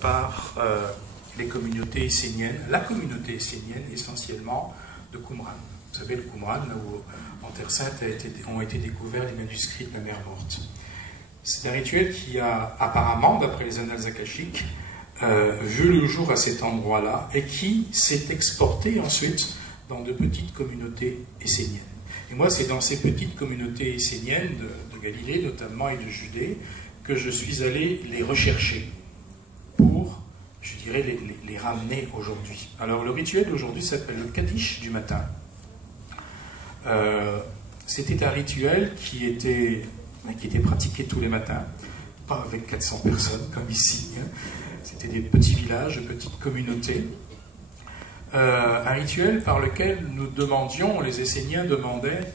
par les communautés esséniennes, la communauté essénienne essentiellement de Qumran. Vous savez, le Qumran, là où en Terre Sainte ont été découverts les manuscrits de la mer Morte. C'est un rituel qui a apparemment, d'après les annales akashiques, vu le jour à cet endroit-là et qui s'est exporté ensuite dans de petites communautés esséniennes. Et moi, c'est dans ces petites communautés esséniennes de Galilée notamment et de Judée que je suis allé les rechercher pour, je dirais, les ramener aujourd'hui. Alors le rituel d'aujourd'hui s'appelle le Kaddish du matin. C'était un rituel qui était pratiqué tous les matins, pas avec 400 personnes comme ici. C'était des petits villages, de petites communautés. Un rituel par lequel nous demandions, les Esséniens demandaient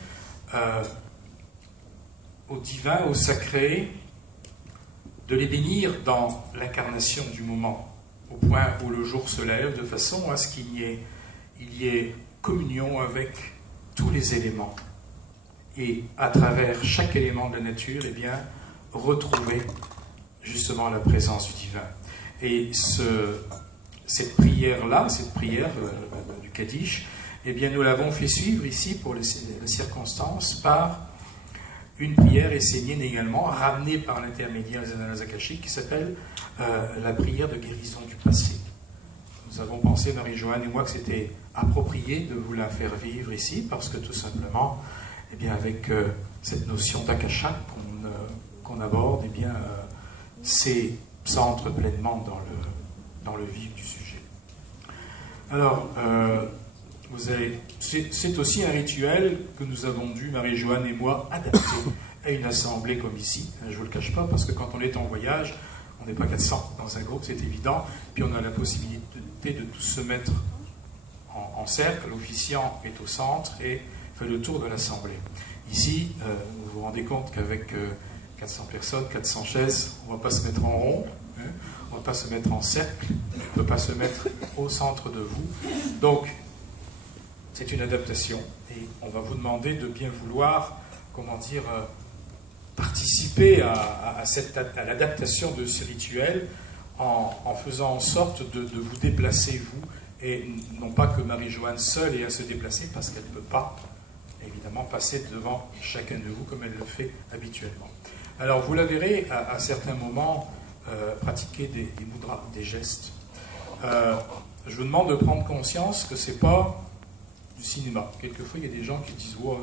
au divin, au sacré, de les bénir dans l'incarnation du moment, au point où le jour se lève, de façon à ce qu'il y ait communion avec tous les éléments. Et à travers chaque élément de la nature, eh bien, retrouver justement la présence du divin. Et cette prière-là, cette prière du Kaddish, eh bien, nous l'avons fait suivre ici pour les circonstances par une prière essénienne également, ramenée par l'intermédiaire des annales akashiques, qui s'appelle la prière de guérison du passé. Nous avons pensé, Marie-Joanne et moi, que c'était approprié de vous la faire vivre ici, parce que tout simplement, eh bien, avec cette notion d'akasha qu'on aborde, eh bien, ça entre pleinement dans le vif du sujet. Alors, c'est aussi un rituel que nous avons dû, Marie-Joanne et moi, adapter à une assemblée comme ici. Je ne vous le cache pas, parce que quand on est en voyage, on n'est pas 400 dans un groupe, c'est évident, puis on a la possibilité de tous se mettre en cercle, l'officiant est au centre et fait le tour de l'assemblée. Ici, vous vous rendez compte qu'avec 400 personnes, 400 chaises, on ne va pas se mettre en rond, hein, on ne va pas se mettre en cercle, on ne peut pas se mettre au centre de vous. Donc, c'est une adaptation et on va vous demander de bien vouloir, comment dire, participer à l'adaptation de ce rituel en faisant en sorte de vous déplacer, vous, et non pas que Marie-Joanne seule ait à se déplacer parce qu'elle ne peut pas, évidemment, passer devant chacun de vous comme elle le fait habituellement. Alors, vous la verrez à certains moments pratiquer des mudras, des gestes. Je vous demande de prendre conscience que ce n'est pas du cinéma. Quelquefois, il y a des gens qui disent oh,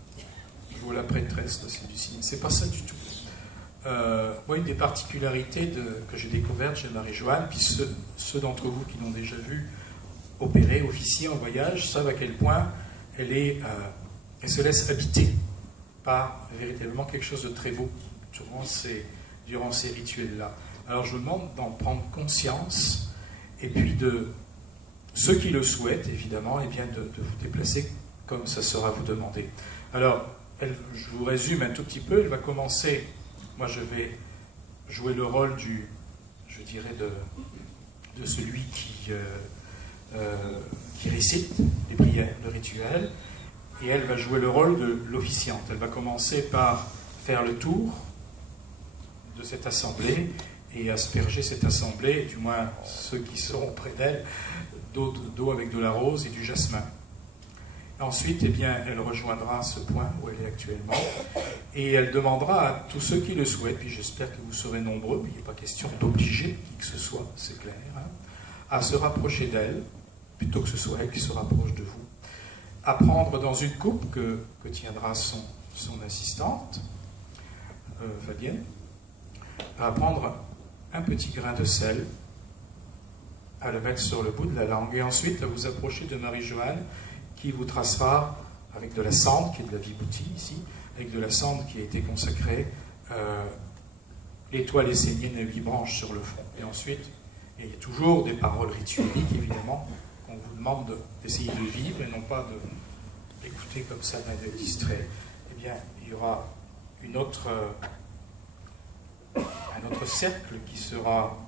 « je vois la prêtresse, c'est du cinéma ». Ce n'est pas ça du tout. Moi, une des particularités que j'ai découvertes chez Marie-Joanne, puis ceux d'entre vous qui l'ont déjà vu opérer, officier en voyage, savent à quel point elle se laisse habiter par véritablement quelque chose de très beau durant ces rituels-là. Alors je vous demande d'en prendre conscience et puis de ceux qui le souhaitent, évidemment, eh bien de vous déplacer comme ça sera vous demandé. Alors, je vous résume un tout petit peu, elle va commencer, moi je vais jouer le rôle je dirais, de celui qui récite les prières, le rituel, et elle va jouer le rôle de l'officiante. Elle va commencer par faire le tour de cette assemblée et asperger cette assemblée, du moins ceux qui seront près d'elle, d'eau avec de la rose et du jasmin. Ensuite, eh bien, elle rejoindra ce point où elle est actuellement et elle demandera à tous ceux qui le souhaitent, puis j'espère que vous serez nombreux, mais il n'est pas question d'obliger qui que ce soit, c'est clair, hein, à se rapprocher d'elle, plutôt que ce soit elle qui se rapproche de vous, à prendre dans une coupe que tiendra son assistante, Fabienne, à prendre un petit grain de sel, à le mettre sur le bout de la langue, et ensuite à vous approcher de Marie-Joanne, qui vous tracera avec de la cendre, qui est de la vibouti ici, avec de la cendre qui a été consacrée, l'étoile essénienne à 8 branches sur le front. Et ensuite, il y a toujours des paroles ritueliques, évidemment, qu'on vous demande d'essayer de vivre et non pas d'écouter comme ça d'un œil distrait. Eh bien, il y aura un autre cercle qui sera,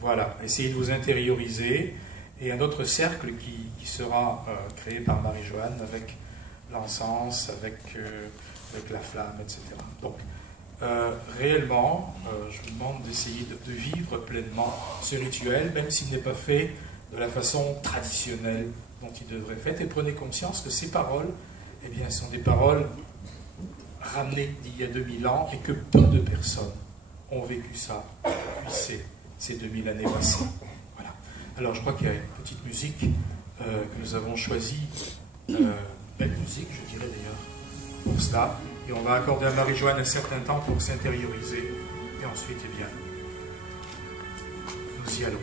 voilà, essayez de vous intérioriser, et un autre cercle qui sera créé par Marie-Joanne avec l'encens, avec la flamme, etc. Donc, réellement, je vous demande d'essayer de vivre pleinement ce rituel, même s'il n'est pas fait de la façon traditionnelle dont il devrait être fait. Et prenez conscience que ces paroles, eh bien, sont des paroles ramenées d'il y a 2000 ans et que peu de personnes ont vécu ça depuis ces 2000 années passées. Voilà. Alors, je crois qu'il y a une petite musique que nous avons choisie, belle musique, je dirais d'ailleurs, pour cela. Et on va accorder à Marie-Joanne un certain temps pour s'intérioriser. Et ensuite, eh bien, nous y allons.